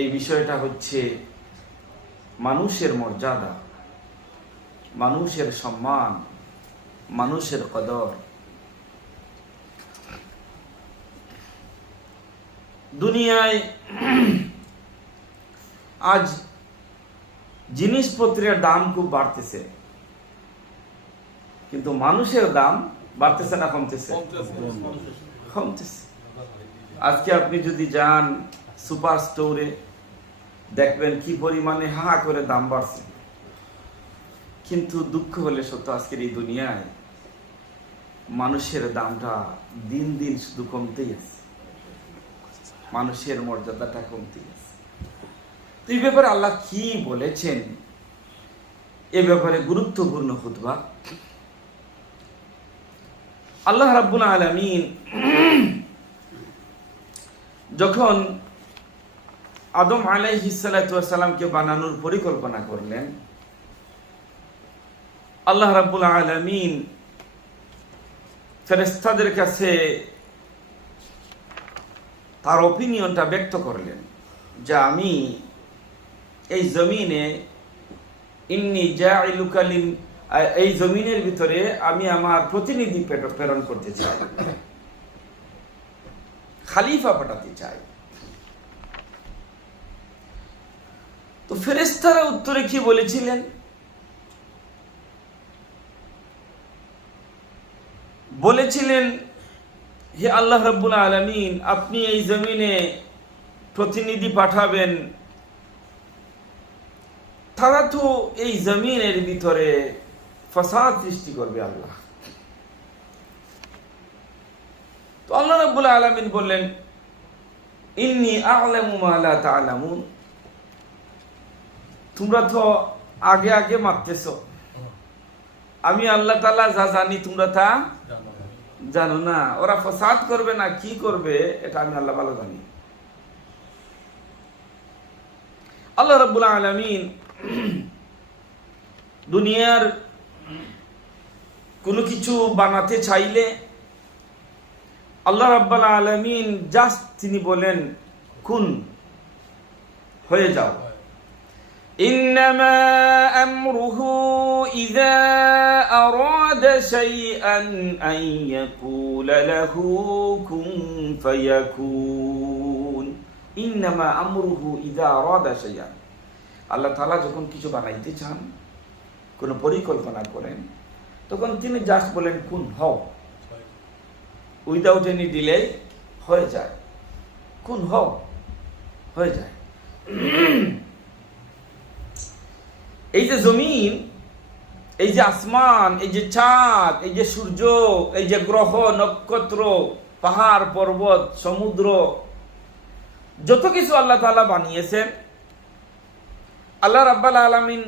এই বিষয়টা হচ্ছে মানুষের মর্যাদা, মানুষের সম্মান, মানুষের কদর। দুনিয়ায় আজ জিনিসপত্রের দাম খুব বাড়তেছে, কিন্তু মানুষের দাম বাড়তেছে না কমতেছে? কমতেছে। আজকে আপনি যদি যান সুপার স্টোরে, দেখবেন কি পরিমাণে হা করে দাম বাড়ছে। কিন্তু দুঃখ হলে সত্য, আজকের এই দুনিয়ায় মানুষের দামটা দিন দিন শুধু কমতেই আছে, মানুষের মর্যাদাটা কমতেই আছে। তো এই ব্যাপারে আল্লাহ কি বলেছেন, এ ব্যাপারে গুরুত্বপূর্ণ খুতবা। আল্লাহ রাব্বুল আলামিন যখন আদম আলাইহিস সালাতু ওয়াস সালামকে বানানোর পরিকল্পনা করলেন, আল্লাহ রাব্বুল আলামিন ফেরেশতাদের কাছে তার অপিনিয়নটা ব্যক্ত করলেন যে আমি এই জমিনে ইন্নী জাইলুকা লিন, এই জমিনের ভিতরে আমি আমার প্রতিনিধি প্রেরণ করতে চাই, খলিফা পাঠাতে চাই। তো ফেরেশতারা উত্তরে কি বলেছিলেন? বলেছিলেন, হে আল্লাহ রাব্বুল আলামিন, আপনি এই জমিনে প্রতিনিধি পাঠাবেন, তারা তো এই জমিনের ভিতরে ফাসাদ সৃষ্টি করবে আল্লাহ। তো আল্লাহ রাব্বুল আলামিন বললেন, ইন্নী আ'লামু মা লা তা'লামুন, তোমরা তো আগে আগে মারতেছ, আমি আল্লাহ তাআলা যা জানি তোমরা তা জানো না। ওরা ফাসাদ করবে না কি করবে এটা আমি আল্লাহ ভালো জানি। আল্লাহ রাব্বুল আলামিন দুনিয়ার কোনো কিছু বানাতে চাইলে আল্লাহ রাব্বুল আলামিন জাস্ট তিনি বলেন কুন, হয়ে যাও। ইন্নামা আমরুহু ইযা আরাদা শাইআন আন ইয়াকুলা লাহু কুন ফায়াকুন। ইন্নামা আমরুহু ইযা আরাদা শাইআন, আল্লাহ তাআলা যখন কিছু বানাইতে চান, কোন পরিকল্পনা করেন, তখন তিনি জাস্ট বলেন কুন, হও। উইদাউট এনি ডিলে হয়ে যায়, কুন হও, হয়ে যায়। এই যে জমিন, এই যে আসমান, এই যে চাঁদ, এই যে সূর্য, এই যে গ্রহ নক্ষত্র, পাহাড় পর্বত, সমুদ্র, যত কিছু আল্লাহ তাআলা বানিয়েছেন, আল্লাহ রাব্বুল আলামিন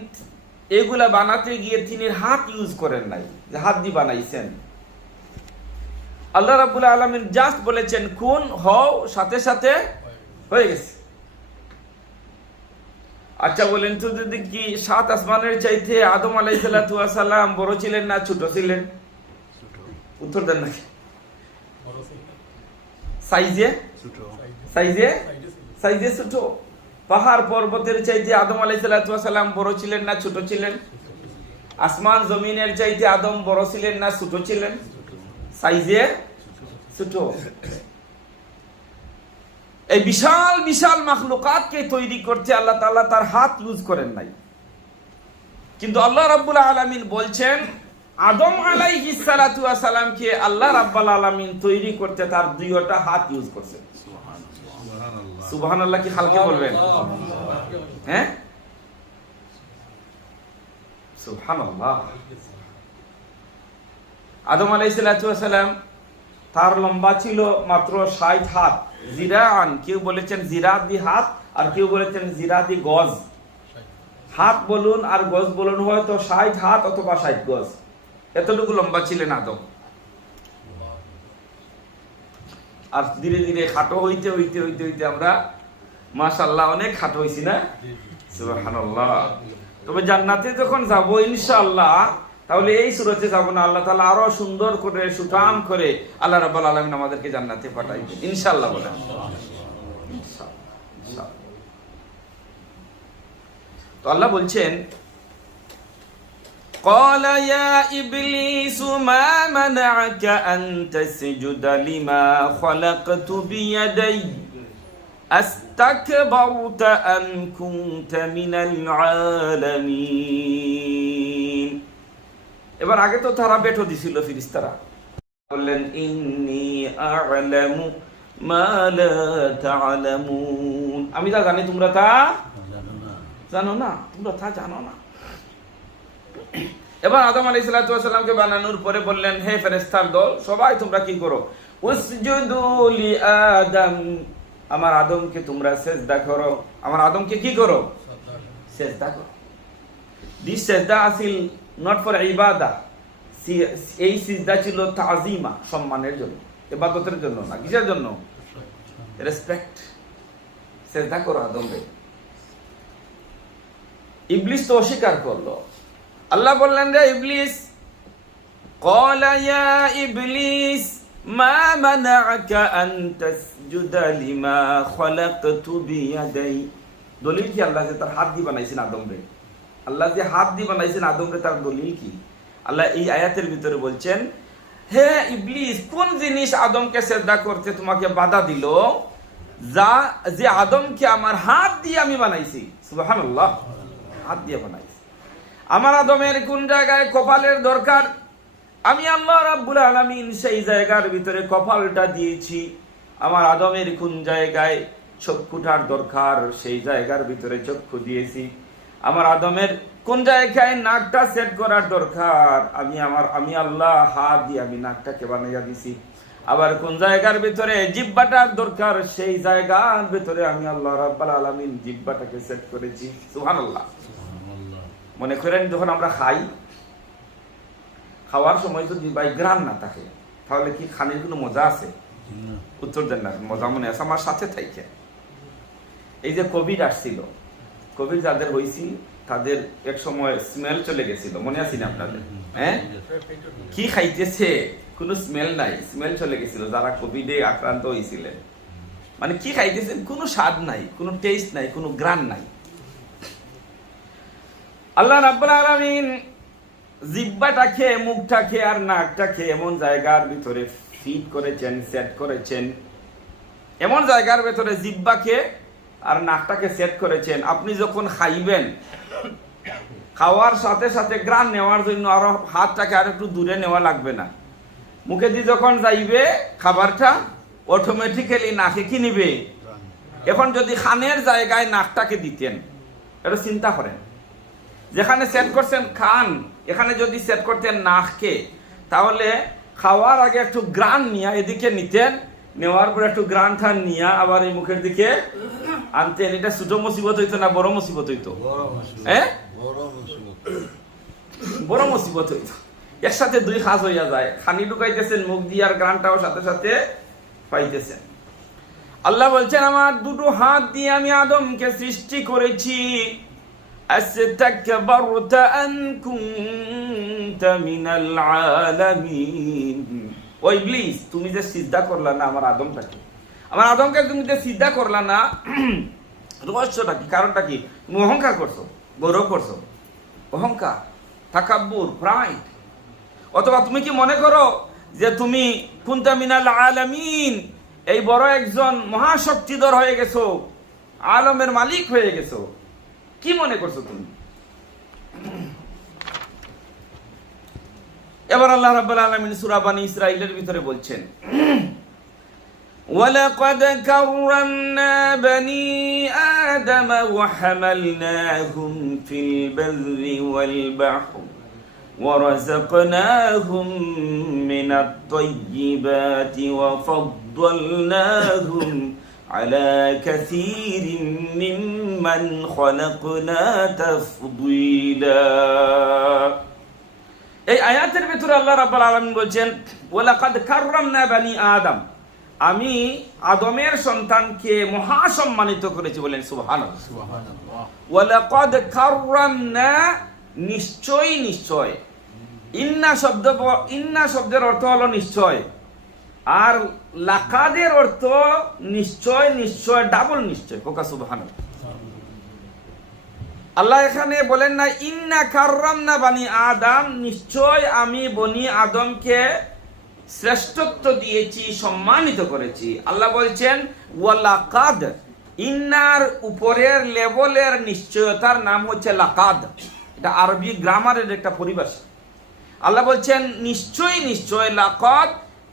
এগুলা বানাতে গিয়ে তিনি হাত ইউজ করেন নাই, যে হাত দিয়ে বানাইছেন। আল্লাহ রাব্বুল আলামিন জাস্ট বলেছেন কুন, হও, সাথে সাথে হয়ে গেছে। আচ্ছা বলেন তো, যদি কি সাত আসমানের চাইতে আদম আলাইহিস সালাতু ওয়াস সালাম বড় ছিলেন না ছোট ছিলেন? উত্তর দেন নাকি? সাইজে সাইজে ছোট। পাহাড় পর্বতের চাইতে আদম আলাইহিস সালাতু ওয়াস সালাম বড় ছিলেন না ছোট ছিলেন? আসমান জমিনের চাইতে আদম বড় ছিলেন না ছোট ছিলেন? সাইজে ছোট। এই বিশাল বিশাল মাখলুকাতকে তৈরি করতে আল্লাহ তাআলা তার হাত ইউজ করেন নাই। কিন্তু আল্লাহ রাব্বুল আলামিন বলছেন, আদম আলাইহিস সালাতু ওয়াস সালামকে আল্লাহ রাব্বুল আলামিন তৈরি করতে তার দুইটা হাত ইউজ করছেন। সুবহানাল্লাহ কি হালকে বলবেন? হ্যাঁ, সুবহানাল্লাহ। আদম আলাইহিস সালাতু ওয়াস সালাম, তার লম্বা ছিল মাত্র 60 হাত, জিরাআন, কেউ বলেছেন জিরাত দি হাত, আর কেউ বলেছেন জিরাত দি গজ। হাত বলুন আর গজ বলুন, হয়তো 60 হাত অথবা 60 গজ, এতটুকু লম্বা ছিলেন আদম। আর ধীরে ধীরে খাটো হইতে হইতে হইতে হইতে আমরা মাশাআল্লাহ অনেক খাটো হইছি না? সুবহানাল্লাহ। তবে জান্নাতে যখন যাব ইনশাআল্লাহ, তাহলে এই সুরতে যাব না, আল্লাহ তাআলা আরো সুন্দর করে সুঠাম করে আল্লাহ রাব্বুল আলামিন আমাদেরকে জান্নাতে পাঠাইবেন ইনশাআল্লাহ। বলেন ইনশাআল্লাহ। তো আল্লাহ বলছেন قال يا إبليس ما منعك أن تسجد لما خلقت بيدي أستكبرت أم كنت من العالمين এবার আগে তো তারা বেটো দিছিল ফেরেশতারা বললেন ইন্নী আ'লামু মা লা তা'লামুন আমি যা জানি তোমরা তা জানো না তোমরা তা জানো না এবার আদম আলাইহিস সালামকে বানানোর পরে বললেন হে ফেরেশতার দল সবাই তোমরা কি করো উসজুদু লি আদম আমার আদমকে তোমরা সিজদা করো আমার আদমকে কি করো সিজদা করো দিস সিজদা আসিল নট ফর ইবাদা এই সিজদা ছিল তাজিমা সম্মানের জন্য ইবাদতের জন্য না কিসের জন্য রেসপেক্ট সিজদা করো আদমকে ইবলিস তো অস্বীকার করলো আল্লাহ বললেন রে ইবলিস قال يا إبليس ما منعك أن تسجد لما خلقت بيدي দলিল কি আল্লাহ যে তার হাত দিয়ে বানাইছেন আদম রে আল্লাহ যে হাত দিয়ে বানাইছেন আদম রে তার দলিল কি আল্লাহ এই আয়াতের ভিতরে বলছেন হে ইবলিস কোন জিনিস আদমকে সিজদা করতে তোমাকে বাধা দিল যা যে আদমকে আমার হাত দিয়ে আমি বানাইছি সুবহানাল্লাহ হাত দিয়ে বানাইছি আমার আদমের কোন জায়গায় কপালের দরকার আমি আল্লাহ রাব্বুল আলামিন সেই জায়গার ভিতরে কপালটা দিয়েছি আমার আদমের কোন জায়গায় চক্ষুটার দরকার সেই জায়গার ভিতরে চক্ষু দিয়েছি আমার আদমের কোন জায়গায় নাকটা সেট করার দরকার আমি আল্লাহ হাত দিয়ে আমি নাকটাকে বানাইয়া দিছি আবার কোন জায়গার ভিতরে জিহ্বাটার দরকার সেই জায়গার ভিতরে আমি আল্লাহ রাব্বুল আলামিন জিহ্বাটাকে সেট করেছি সুবহানাল্লাহ মনে করেন যখন আমরা খাই খাওয়ার সময় যদি ভাই গ্রান না থাকে তাহলে কি খানির কোনো মজা আছে উত্তর দেন না মজা মনে আছে আমার সাথে থাইকে এই যে কোভিড আসছিল কোভিড যাদের হয়েছি তাদের এক সময় স্মেল চলে গেছিল মনে আছে না আপনাদের হ্যাঁ কি খাইতেছে কোনো স্মেল নাই স্মেল চলে গেছিল যারা কোভিডে আক্রান্ত হয়েছিলেন মানে কি খাইতেছেন কোনো স্বাদ নাই কোনো টেস্ট নাই কোনো গ্রান নাই আল্লাহ রাব্বুল আলামিন জিহ্বাটাকে মুখটাকে আর নাকটাকে এমন জায়গার ভিতরে ফিট করেছেন সেট করেছেন এমন জায়গার ভিতরে জিহ্বাকে আর নাকটাকে সেট করেছেন আপনি যখন খাইবেন খাওয়ার সাথে সাথে গ্রান নেওয়ার জন্য আরো হাতটাকে আর একটু দূরে নেওয়া লাগবে না মুখে দিয়ে যখন যাইবে খাবারটা অটোমেটিক্যালি নাকে কি নিবে এখন যদি খানের জায়গায় নাকটাকে দিতেন এটা চিন্তা করেন যেখানে সেট করছেন খান এখানে যদি সেট করতেন নাককে তাহলে খাওয়ার আগে একটু গ্রান নিয়ে এদিকে নিতেন নেওয়ার পরে একটু গ্রান ঠান নিয়ে আবার এই মুখের দিকে আনতেন এটা ছোট মুসিবত হইতো না বড় মুসিবত হইতো হ্যাঁ বড় মুসিবত হইতো একসাথে দুই কাজ হইয়া যায় খানি ঢুকাইতেছেন মুখ দিয়ে আর গ্রানটাও সাথে সাথে পাইতেছেন আল্লাহ বলছেন আমার দুটো হাত দিয়ে আমি আদমকে সৃষ্টি করেছি أستكبرت أن كنت من العالمين ও ইবলিস তুমি যে সিজদা করলা না আমার আদমকে তুমি যে সিজদা করলা না রহস্যটা কি কারণটা কি তুমি অহংকার করছো গৌরব করছো অহংকার তাকাব্বুর প্রাইড অথবা তুমি কি মনে করো যে তুমি কুনতা মিনাল আলামিন এই বড় একজন মহাশক্তিধর হয়ে গেছো আলমের মালিক হয়ে গেছো কি মনে করছো তুমি এবার আল্লাহ রাব্বুল আলামিন সূরা বানী ইসরাঈলের ভিতরে বলছেন ওয়ালাকাদ কাররামনা বানী আদম ওয়া হামালনাহুম ফিল বাররি ওয়াল বাহর ওয়া রাযাকনাহুম মিনাত তাইয়্যিবাতি ওয়া ফাদ্দালনাহুম على كثير ممن خلقنا تفضيلا এই আয়াতের ভিতরে আল্লাহ রাব্বুল আলামিন বলেন ওয়ালাকাদ কাররামনা বানি আদম আমি আদমের সন্তানকে মহা সম্মানিত করেছি বলেন সুবহানাল্লাহ সুবহানাল্লাহ ওয়ালাকাদ কাররামনা নিশ্চয় নিশ্চয় ইন্না শব্দের অর্থ হলো নিশ্চয় আর লাকাদের অর্থ নিশ্চয় নিশ্চয় ডাবল নিশ্চয় কোকা সুবহানাল্লাহ আল্লাহ এখানে বলেন না ইন্না কাররামনা বানি আদম, নিশ্চয় আমি বনি আদমকে শ্রেষ্ঠত্ব দিয়েছি, সম্মানিত করেছি। আল্লাহ বলছেন ওয়ালাকাদ, ইন্নার উপরের লেভেলের নিশ্চয়তার নাম হচ্ছে লাকাদ। এটা আরবি গ্রামারের একটা পরিভাষা। আল্লাহ বলছেন নিশ্চয় নিশ্চয়, লাকাদ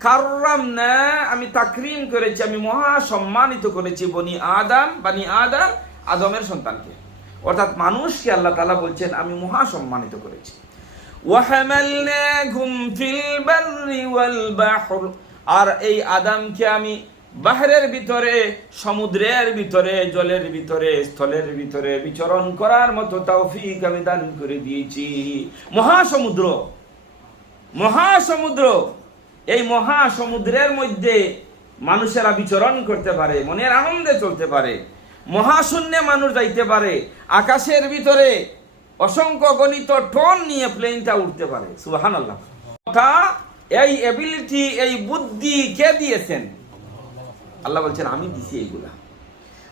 কাররামনা, আমি তাকরিম করেছি, আমি মহা সম্মানিত করেছি বানি আদম, আদমের সন্তানকে, অর্থাৎ মানুষকে আল্লাহ তাআলা বলছেন আমি মহা সম্মানিত করেছি। ওয়াহামালনাহুম ফিল বাররি ওয়াল বাহর, আর এই আদমকে আমি বাহরের ভিতরে, সমুদ্রের ভিতরে, জলের ভিতরে, স্থলের ভিতরে বিচরণ করার মতো তৌফিক আমি দান করে দিয়েছি। মহাসমুদ্র, এই মহাসমুদ্রের মধ্যে মানুষেরা বিচরণ করতে পারে, মনের আনন্দে চলতে পারে, মহাশূন্যে মানুষ যাইতে পারে, আকাশের ভিতরে অসংখ্য গণিত টন নিয়ে প্লেনটা উঠতে পারে। সুবহানাল্লাহ। এই এবিলিটি, এই বুদ্ধি কে দিয়েছেন? আল্লাহ বলছেন আমি দিছি এইগুলা।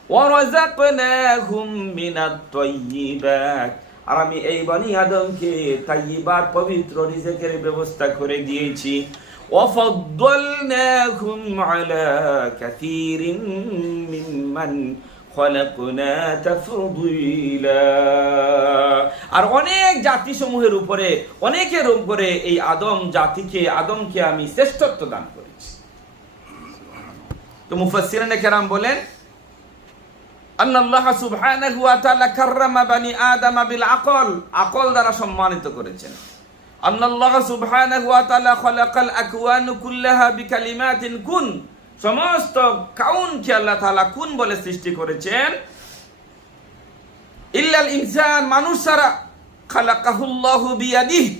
ওয়ারাযাকনাহুম মিনাত তাইয়্যিবাত, আর আমি এই বনি আদমকে তাইয়্যিবাত, পবিত্র রিজিকের ব্যবস্থা করে দিয়েছি। ওয়াফাদ্দালনাহুম আলা কাসীরিন মিম্মান খলাকনা তাফদীলা, আর অনেক জাতি সমূহের উপরে, অনেকের উপরে এই আদমকে আমি শ্রেষ্ঠত্ব দান করেছি। তো মুফাসসিরিনে কেরাম বলেন আল্লাহ সুবহানাহু ওয়া তাআলা কাররামা বানি আদম বিল আকল দ্বারা সম্মানিত করেছেন। আল্লাহ সুবহানাহু ওয়া তাআলা খালাকাল আকওয়ান কুল্লাহা বিকালিমাতিন কুন, সমস্ত কাউনকে আল্লাহ তাআলা কুন বলে সৃষ্টি করেছেন। ইল্লাল ইনসান, মানুষ ছাড়া, খালাকাহুল্লাহু বিয়াদিহি,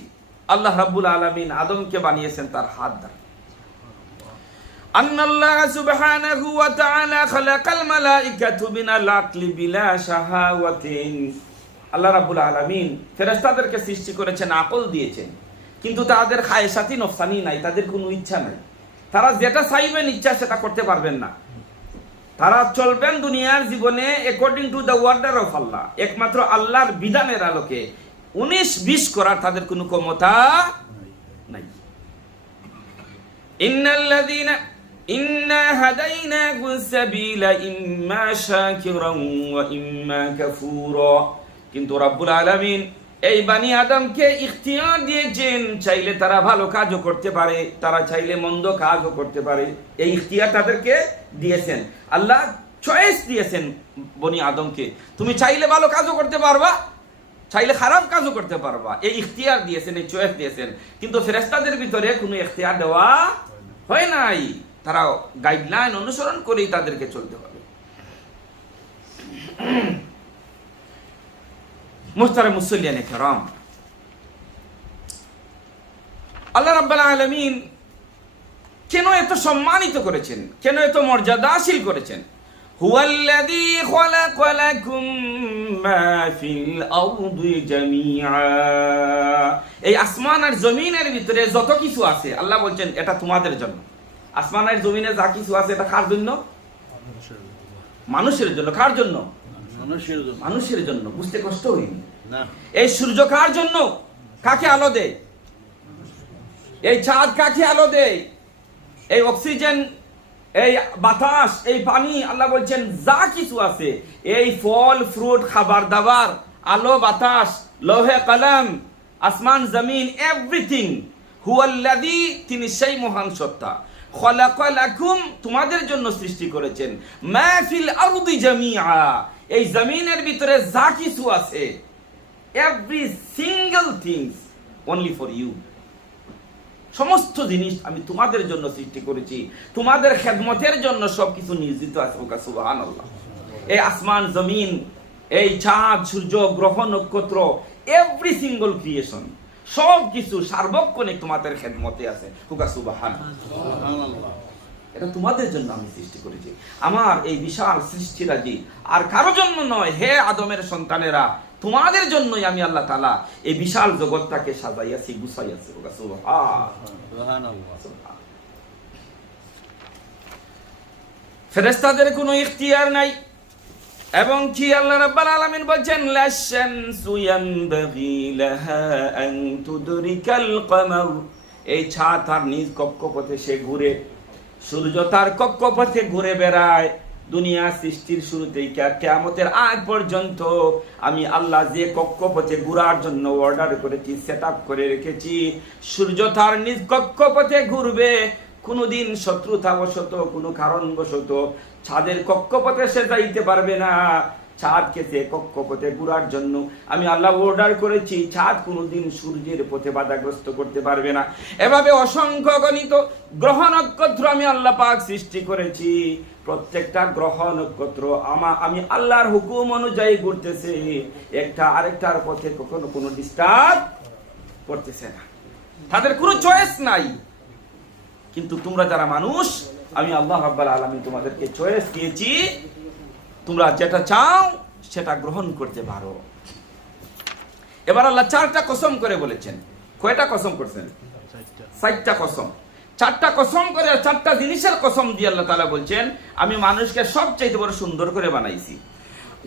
আল্লাহ রাব্বুল আলামিন আদমকে বানিয়েছেন তার হাত দ্বারা। আল্লাহ সুবহানাহু ওয়া তাআলা খালাকাল মালাইকাতু বিনাল আকলি বিলা শাহাওয়াতিন, আল্লাহ রাব্বুল আলামিন ফেরেশতাদেরকে সৃষ্টি করেছেন, আকল দিয়েছেন, কিন্তু তাদের খায়সাতি নফসানি নাই, তাদের কোনো ইচ্ছা নাই। তারা যেটা চাইবেন ইচ্ছা সেটা করতে পারবেন না। তারা চলবেন দুনিয়ার জীবনে according to the order of Allah, একমাত্র আল্লাহর বিধানের আলোকে। 19-20 করার তাদের কোনো ক্ষমতা নাই। ইন্না হাদাইনাহু সাবিলা ইম্মা শাকিরান ওয়া ইম্মা কাফুরা, কিন্তু রব্বুল আলামিন এই বানি আদমকে ইখতিয়ার দিয়েছেন, চাইলে তারা ভালো কাজও করতে পারে, তারা চাইলে মন্দ কাজও করতে পারে। এই ইখতিয়ার তাদেরকে দিয়েছেন, আল্লাহ চয়েস দিয়েছেন বনি আদমকে, তুমি চাইলে ভালো কাজও করতে পারবা, চাইলে খারাপ কাজও করতে পারবা। এই ইখতিয়ার দিয়েছেন, এই চয়েস দিয়েছেন, কিন্তু ফেরেশতাদের ভিতরে কোনো ইখতিয়ার দেওয়া হয় নাই। তারা গাইডলাইন অনুসরণ করেই তাদেরকে চলতে হবে। মুহতারাম মুসল্লিয়ানে কেরাম, আল্লাহ রাব্বুল আলামিন কেন এত সম্মানিত করেছেন, কেন এত মর্যাদাশীল করেছেন? হুয়াল্লাযী খালাকা লাকুম মা ফিল আরদি জামিআ, এই আসমান আর জমিনের ভিতরে যত কিছু আছে আল্লাহ বলছেন এটা তোমাদের জন্য। আসমান আর জমিনে যা কিছু আছে এটা কার জন্য? মানুষের জন্য। কার জন্য? মানুষের জন্য। বুঝতে কষ্ট হয়নি? এই সূর্য কার জন্য? কাকে আলো দেয়? এই চাঁদ কাকে আলো দেয়? এই অক্সিজেন, এই বাতাস, এই পানি, আল্লাহ বলছেন যা কিছু আছে, এই ফল ফ্রুট, খাবার দাবার, আলো বাতাস, লৌহে কলম, আসমান জমিন, এভরিথিং, হুয়াল্লাযী, তিনি সেই মহান সত্তা, খালাকা লাকুম, তোমাদের জন্য সৃষ্টি করেছেন, মা ফিল আরদি জামিআ, এই জমিনের ভিতরে যা কিছু আছে, every single things only for you, সমস্ত জিনিস আমি তোমাদের জন্য সৃষ্টি করেছি, তোমাদের খেদমতের জন্য সবকিছু নিয়োজিত আছে। সুবহানাল্লাহ। এই আসমান জমিন, এই চাঁদ সূর্য গ্রহ নক্ষত্র, এভরি সিঙ্গল ক্রিয়েশন, সব কিছু সার্বক্ষণিক তোমাদের খেদমতে আছে। সুবহানাল্লাহ। এটা তোমাদের জন্য আমি সৃষ্টি করেছি, আমার এই বিশাল সৃষ্টিরাজি আর কারো জন্য নয়। হে আদমের সন্তানেরা, তোমাদের জন্যই আমি আল্লাহ তাআলা এই বিশাল জগৎটাকে সাজাইয়াছি, গুছাইয়াছি। সুবহানাল্লাহ। ফেরেশতাদের কোনো ইখতিয়ার নাই, এবং কি আল্লাহ রাব্বুল আলামিন বলছেন লাশামসু ইয়ানবাগি লাহা আন তুদরিকাল কমার, এই ছাদ তার নিজ কক্ষপথে সে ঘুরে, সূর্য তার কক্ষপথে ঘুরে বেড়ায়। দুনিয়া সৃষ্টির শুরুতেই কিয়ামতের আগ পর্যন্ত আমি আল্লাহ যে কক্ষপথে ঘোরার জন্য অর্ডার করেছি, সেট আপ করে রেখেছি, সূর্য তার নিজ কক্ষপথে ঘুরবে। কোনোদিন শত্রুতাবশত কোনো কারণবশত ছাদের কক্ষপথে সে যাইতে পারবে না। ছাদকে সে কক্ষপথে ঘোরার জন্য আমি আল্লাহ অর্ডার করেছি, ছাদ কোনোদিন সূর্যের পথে বাধাগ্রস্ত করতে পারবে না। এভাবে অসংখ্য গণিত গ্রহ নক্ষত্র আমি আল্লাহ পাক সৃষ্টি করেছি। প্রত্যেকটা গ্রহ নক্ষত্র আমি আল্লাহর হুকুম অনুযায়ী ঘুরতেছে, একটা আরেকটার পথে কখনো কোনো ডিস্টার্ব করতেছে না, তাদের কোনো চয়েস নাই। কিন্তু তোমরা যারা মানুষ, আমি আল্লাহ রাব্বুল আলামিন তোমাদেরকে চয়েস দিয়েছি, তোমরা যেটা চাও সেটা গ্রহণ করতে পারো। এবার আল্লাহ 4টা কসম করে বলেছেন। কয়টা কসম করছেন? 4টা কসম। 4টা কসম করে 4টা জিনিসের কসম দিয়ে আল্লাহ তাআলা বলছেন আমি মানুষকে সবচেয়ে বড় সুন্দর করে বানাইছি।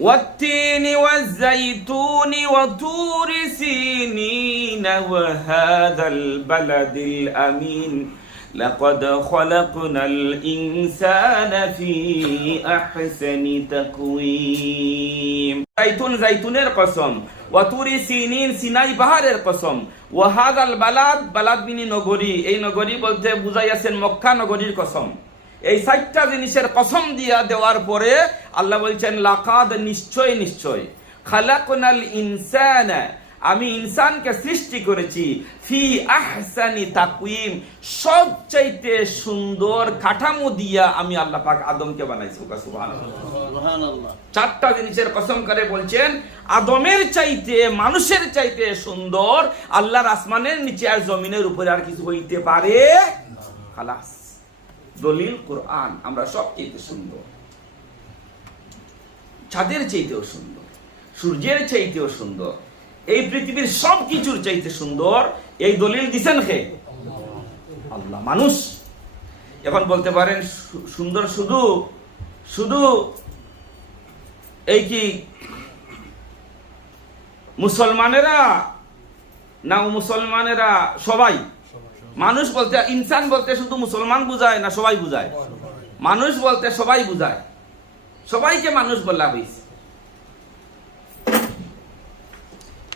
ওয়াত-তিনি ওয়াজ-যাইতুনি ওয়া তুরি সিনিন ওয়া হাযাল বালাদিল আমিন لقد خلقنا الإنسان في أحسن تقويم। জাইতুনের কসম, ওয়া তুরি সিনিন সিনাই পাহাড়ের কসম, ওয়া হাযাল বালাদ বিনি নগরী, এই নগরী বলতে বুঝাইয়াছেন মক্কা নগরীর কসম। এই 4টা জিনিসের কসম দিয়া দেওয়ার পরে আল্লাহ বলছেন লাকাদ নিশ্চয় খালাকনাল ইনসানা, আমি ইনসানকে সৃষ্টি করেছি ফি আহসানি তাকওয়িম, সবচাইতে সুন্দর কাঠামো দিয়া আমি আল্লাহ পাক আদমকে বানাইছি। সুবহানাল্লাহ। 4টা জিনিসের কসম করে বলছেন আদমের চাইতে মানুষের চাইতে সুন্দর আল্লাহর আসমানের নিচে আর জমিনের উপরে আর কিছু হইতে পারে খালাস। দলিল কোরআন। আমরা সবচাইতে সুন্দর, চাঁদের চাইতেও সুন্দর, সূর্যের চাইতেও সুন্দর, এই পৃথিবীর সব কিছুর চাইতে সুন্দর। এই দলিল দিছেন কে? আল্লাহ। মানুষ এখন বলতে পারেন সুন্দর শুধু এই কি মুসলমানেরা না মুসলমানেরা সবাই? মানুষ বলতে ইনসান বলতে শুধু মুসলমান বুঝায় না সবাই বুঝায়? মানুষ বলতে সবাই বুঝায়, সবাইকে মানুষ বলা হয়েছে।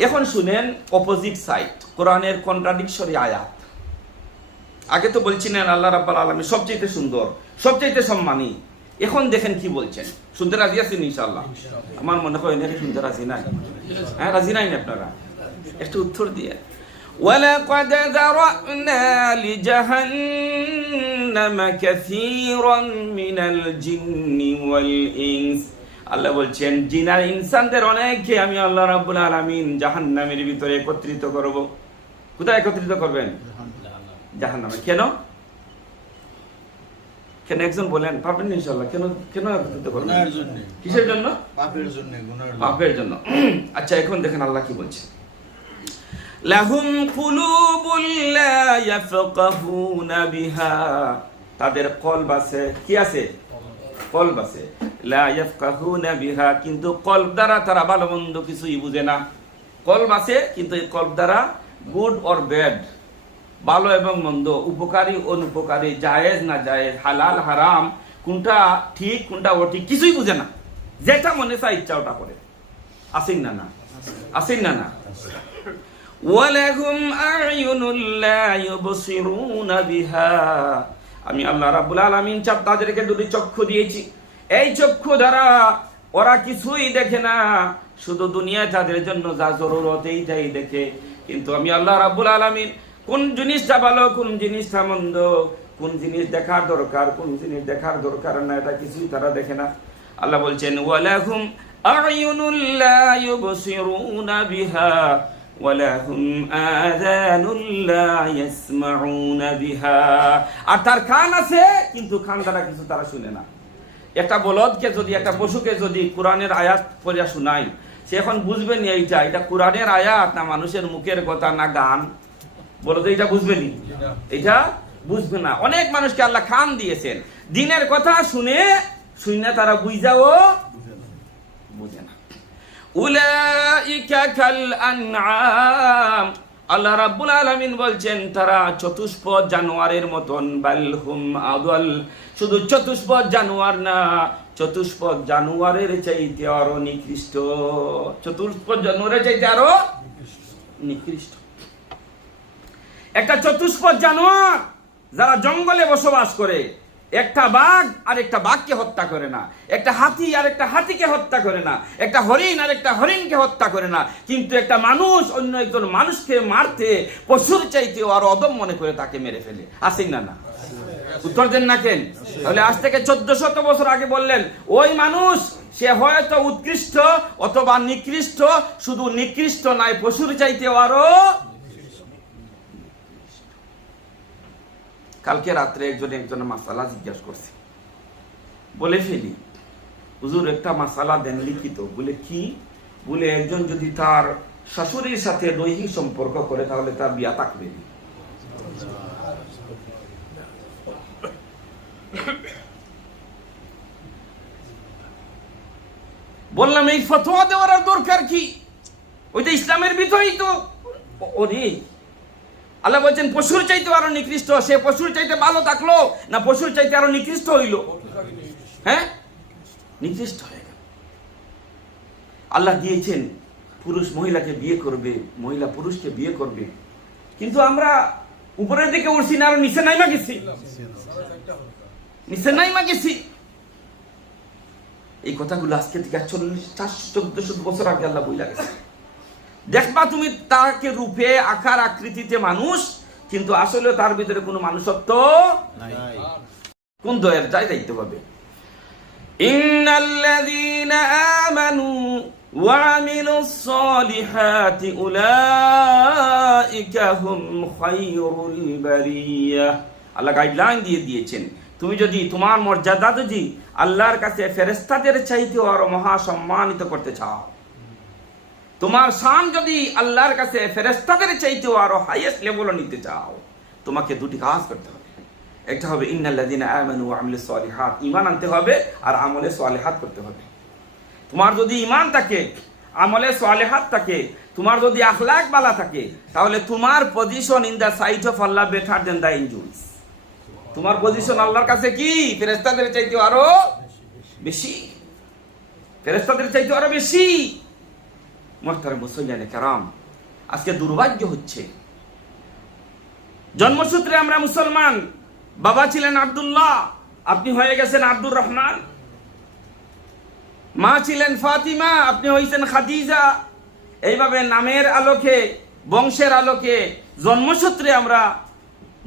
এখন শুনেন অপোজিট সাইড, কোরআনের কন্ট্রাডিকশরি আয়াত। আগে তো বলছিলেন আল্লাহ রাব্বুল আলামিন সবচেয়ে সুন্দর, সবচেয়ে সম্মানী। এখন দেখেন কি বলছেন। শুনতে রাজি আছেন ইনশাআল্লাহ? আমার মনে হয় নাকি শুনতে রাজি নাই। হ্যাঁ, রাজি নাই আপনারা? একটু উত্তর দিয়ে। ওয়ালাকাদ যারানা লিজাহান্নামা কাসীরাম মিনাল জিন্নি ওয়াল ইনস, আল্লাহ বলছেন জিন আর ইনসানদের অনেককে আমি আল্লাহ রাব্বুল আলামিন জাহান্নামের ভিতরে একত্রিত করব। কোথায় একত্রিত করবেন? জাহান্নামে। কেন? একজন বলেন পাবেন ইনশাআল্লাহ। কেন একত্রিত করবেন? গুনাহের জন্য। কিসের জন্য? পাপের জন্য, গুনাহের জন্য। পাপের জন্য। আচ্ছা, এখন দেখেন আল্লাহ কি বলছে। লাহুম কুলুবুল লা ইয়াফকাহুনা বিহা, তাদের কলব আছে। কি আছে? কলব আছে। লা ইয়াফকাহুনা বিহা, কিন্তু কলব দ্বারা তারা ভালো মন্দ কিছুই বুঝে না। কলব আছে কিন্তু এই কলব দ্বারা গুড অর ব্যাড, ভালো এবং মন্দ, উপকারী অনুপকারী, জায়েজ না জায়েজ, হালাল হারাম, কোনটা ঠিক কোনটা অঠিক কিছুই বুঝে না। যেটা মনে চায় ইচ্ছা ওটা করে। আসেন না? আসেন না? ওয়ালাহুম আ'য়ুনুল লা ইউবসিরুনা বিহা, আমি আল্লাহ রাব্বুল আলামিন তাদেরকে দুটি চক্ষু দিয়েছি। এই চক্ষু দ্বারা ওরা কিছুই দেখে না, শুধু দুনিয়ায় তাদের জন্য যা জরুরত এইটাই দেখে। কিন্তু আমি আল্লাহ রাব্বুল আলামিন কোন জিনিসটা ভালো, কোন জিনিসটা মন্দ, কোন জিনিস দেখার দরকার, কোন জিনিস দেখার দরকার না, এটা কিছুই তারা দেখে না। আল্লাহ বলছেন ওয়ালাহুম আ'য়ুনুল লা ইউবসিরুনা বিহা ওয়ালাহুম আযানুল লা ইয়াসমাউনা বিহা, আর তার কান আছে কিন্তু কান দ্বারা কিছু তারা শুনে না। একটা বলদকে যদি, একটা পশুকে যদি কোরআনের আয়াত পড়িয়া শোনাই, সে এখন বুঝবেনি এটা কোরআনের আয়াত না মানুষের মুখের কথা না গান। বলদ এটা বুঝবেনি, এটা বুঝবে না। অনেক মানুষকে আল্লাহ কান দিয়েছেন, দিনের কথা শুনে তারা বুঝাও বুঝে না। উলাইকা কাল আনআম, আল্লাহ রাব্বুল আলামিন বলছেন তারা চতুষ্পদ জানোয়ারের মতন, বালহুম আদাল, শুধু চতুষ্পদ জানোয়ার না, চতুষ্পদ জানোয়ারের চাইতে আরো নিকৃষ্ট, চতুষ্পদ জানোয়ারের চাইতে আরো নিকৃষ্ট। একটা চতুষ্পদ জানোয়ার যারা জঙ্গলে বসবাস করে, একটা বাঘ আর একটা বাঘকে হত্যা করে না, একটা হাতি আর একটা হাতিকে হত্যা করে না, একটা হরিণ আর একটা হরিণকে হত্যা করে না, কিন্তু একটা মানুষ অন্য একজন মানুষকে মারতে পশুর চাইতেও আরো অদম মনে করে তাকে মেরে ফেলে। আসেন না? না, উত্তর দেন না কেন? তাহলে আজ থেকে 1400 বছর আগে বললেন ওই মানুষ সে হয়তো উৎকৃষ্ট অথবা নিকৃষ্ট, শুধু নিকৃষ্ট নয়, পশুর চাইতেও আরো। কালকে রাত্রে একজনের মাসালা জিজ্ঞাসা করছে, বলে ফেলি হুজুর একটা মাসালা দেন লিখিত। বলে কি? বলে একজন যদি তার শাশুড়ির সাথে দৈহিক সম্পর্ক করে তাহলে তার বিয়া থাকবে। বললাম এই ফতোয়া দেওয়ার দরকার কি? ওইটা ইসলামের ভিতরেই তো। ওরে আল্লাহ বলছেন পশুর চাইতে আরো নিকৃষ্ট, সে পশুর চাইতে ভালো থাকলো না পশুর চাইতে আরো নিকৃষ্ট হইল? হ্যাঁ, নিকৃষ্ট হয়ে গেল। আল্লাহ দিয়েছেন পুরুষ মহিলাকে বিয়ে করবে, মহিলা পুরুষকে বিয়ে করবে, কিন্তু আমরা উপরের দিকে উঠছি না, আরো নিচে নাইমা গেছি, নিচে নাইমা গেছি। এই কথাগুলো আজকে থেকে 400-1400 বছর আগে আল্লাহ বইলা গেছে। দেখবা তুমি তাকে রূপে আকার আকৃতিতে মানুষ, কিন্তু আসলে তার ভিতরে কোনো মানুষত্ব নাই। কোন দয়ের যাই দেখতে পাবে। ইন্নাল্লাযীনা আমানু ওয়া আমিলুস সালিহাতি উলাইকা হুম খায়রুল বারিয়াহ। আল্লাহ গাইডলাইন দিয়ে দিয়েছেন, তুমি যদি তোমার মর্যাদা যদি আল্লাহর কাছে ফেরেশতাদের চাইতেও আরো মহা সম্মানিত করতে চাও, তোমার শান যদি আল্লাহর কাছে ফেরেশতাদের চাইতেও আরো হাইয়েস্ট লেভেলে নিতে চাও, তোমাকে দুটি কাজ করতে হবে। একটা হবে ইন্নাল্লাযীনা আমানু ওয়া আমিলুস সালিহাত, ঈমান আনতে হবে আর আমলে সালিহাত করতে হবে। তোমার যদি ঈমান থাকে, আমলে সালিহাত থাকে, তোমার যদি আখলাক ভালো থাকে, তাহলে তোমার position in the sight of Allah better than the angels. তোমার পজিশন আল্লাহর কাছে কি? ফেরেশতাদের চাইতেও আরো বেশি, ফেরেশতাদের চাইতেও আরো বেশি। মুহতারাম মুসল্লিয়ানে কেরাম, আজকে দুর্ভাগ্য হচ্ছে জন্মসূত্রে আমরা মুসলমান, বাবা ছিলেন আব্দুল্লাহ, আপনি হয়ে গেছেন আব্দুর রহমান, মা ছিলেন ফাতিমা, আপনি হয়েছেন খাদিজা। এইভাবে নামের আলোকে, বংশের আলোকে, জন্মসূত্রে আমরা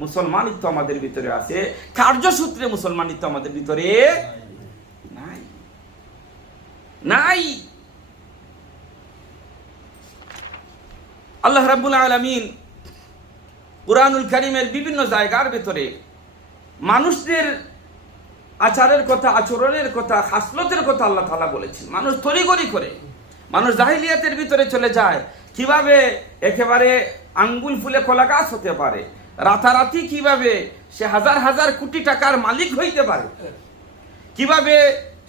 মুসলমানিত্ব আমাদের ভিতরে আছে, কার্যসূত্রে মুসলমানিত্ব আমাদের ভিতরে নাই নাই। আল্লাহ রাব্বুল আলামিন কুরআনুল কারীমের বিভিন্ন জায়গার ভিতরে মানুষদের আচারের কথা, আচরণের কথা, খাসলতের কথা আল্লাহ তাআলা বলেছেন। মানুষ তড়িঘড়ি করে, মানুষ জাহিলিয়াতের ভিতরে চলে যায়, কিভাবে একেবারে আঙ্গুল ফুলে কলা গাছ হতে পারে, রাতারাতি কিভাবে সে হাজার হাজার কোটি টাকার মালিক হইতে পারে, কিভাবে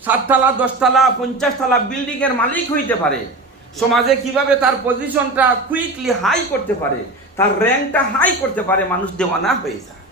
7 তলা 10 তলা 50 তলা বিল্ডিং এর মালিক হইতে পারে, সমাজে কিভাবে তার পজিশনটা কুইকলি হাই করতে পারে, তার র্যাঙ্কটা হাই করতে পারে, মানুষ দেওয়ানা হয়ে যায়।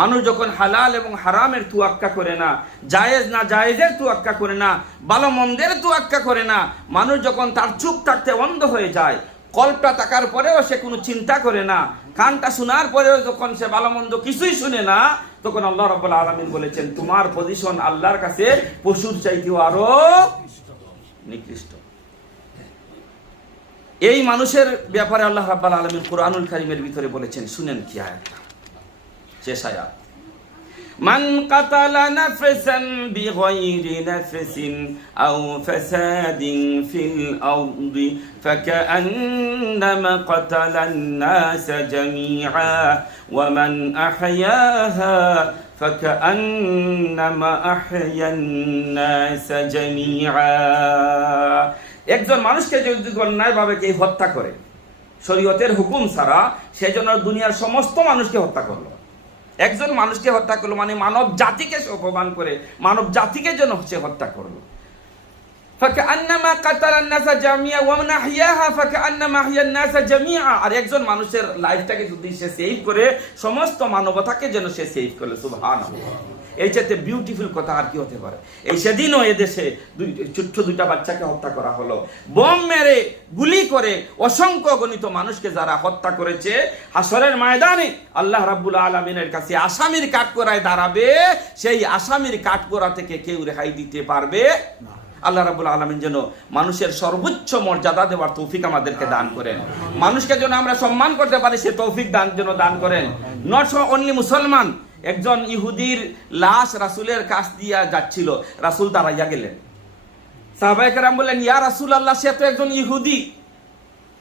মানুষ যখন হালাল এবং হারামের তুয়াক্কা করে না, জায়েজ না জায়েজের তুয়াক্কা করে না, ভালো মন্দের তুয়াক্কা করে না, মানুষ যখন তার চুপ থাকতে অন্ধ হয়ে যায়, কল্পটা থাকার পরেও সে কোনো চিন্তা করে না, কানটা শোনার পরেও যখন সে ভালো মন্দ কিছুই শুনে না, তখন আল্লাহ রাব্বুল আলামিন বলেছেন তোমার পজিশন আল্লাহর কাছে পশুর চাইতেও আরো নিকৃষ্ট। এই মানুষের ব্যাপারে আল্লাহ রাব্বুল আলামিন কুরআনুল কারীমের ভিতরে বলেছেন, শুনেন কি আয়াতটা, শেষ আয়াত। মান কাতালা নাফসান বিগাইরি নাফসিন আও ফাসাদিন ফিল আরদি ফাকান্নামা কাতালান নাস জামিআ ওয়া মান আহইয়াহা ফাকান্নামা আহইয়ান নাস জামিআ। একজন মানুষকে যদি অন্যায়ভাবে কেউ হত্যা করে শরীয়তের হুকুম ছাড়া, সেজন্য দুনিয়ার সমস্ত মানুষকে হত্যা করলো। একজন মানুষকে হত্যা করলো মানে মানব জাতিকে সে অপমান করে, মানব জাতিকে যেন সে হত্যা করলো। ফাকান্নামা কাতালান নাসা জামিআ ওয়া মান আহইয়াহা ফাকান্নামা আহইয়ান নাসা জামিআ। আর একজন মানুষের লাইফটাকে যদি সে সেভ করে, সমস্ত মানবতাকে যেন সে সেভ করে। সুবহানাল্লাহ। এই চাইতে বিউটিফুল কথা আর কি হতে পারে? এই সেদিনও এদেশে ছোট্ট দুইটা বাচ্চাকে হত্যা করা হলো, বোম মেরে গুলি করে অসংখ্য গণিত মানুষকে যারা হত্যা করেছে, হাসরের ময়দানে আল্লাহ রাব্বুল আলামিনের কাছে আসামির কাঠগড়ায় দাঁড়াবে, সেই আসামির কাঠগড়া থেকে কেউ রেহাই দিতে পারবে না। আল্লাহ রাব্বুল আলামিন যেন মানুষের সর্বোচ্চ মর্যাদা দেওয়ার তৌফিক আমাদেরকে দান করেন, মানুষকে যেন আমরা সম্মান করতে পারি সে তৌফিক দান করেন। নট অনলি মুসলমান, একজন ইহুদির লাশ রাসূলের কাছ দিয়া যাচ্ছিল, রাসূল দাঁড়াইয়া গেলেন। সাহাবায়ে কেরাম বললেন, ইয়া রাসূলুল্লাহ, সে তো একজন ইহুদি,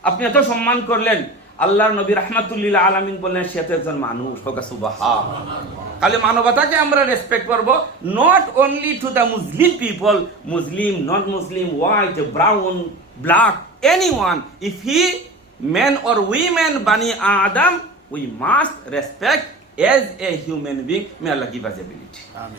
আপনি এত সম্মান করলেন। আল্লাহর নবী রাহমাতুল লিল আলামিন বললেন, সে তো একজন মানুষ। সুবহানাল্লাহ। খালি মানবতাকে আমরা রেসপেক্ট করব, not only to the Muslim people, Muslim, non Muslim, white, brown, black, anyone, if he men or women, Bani Adam, we must respect as a human being. May Allah give us ability. Amen.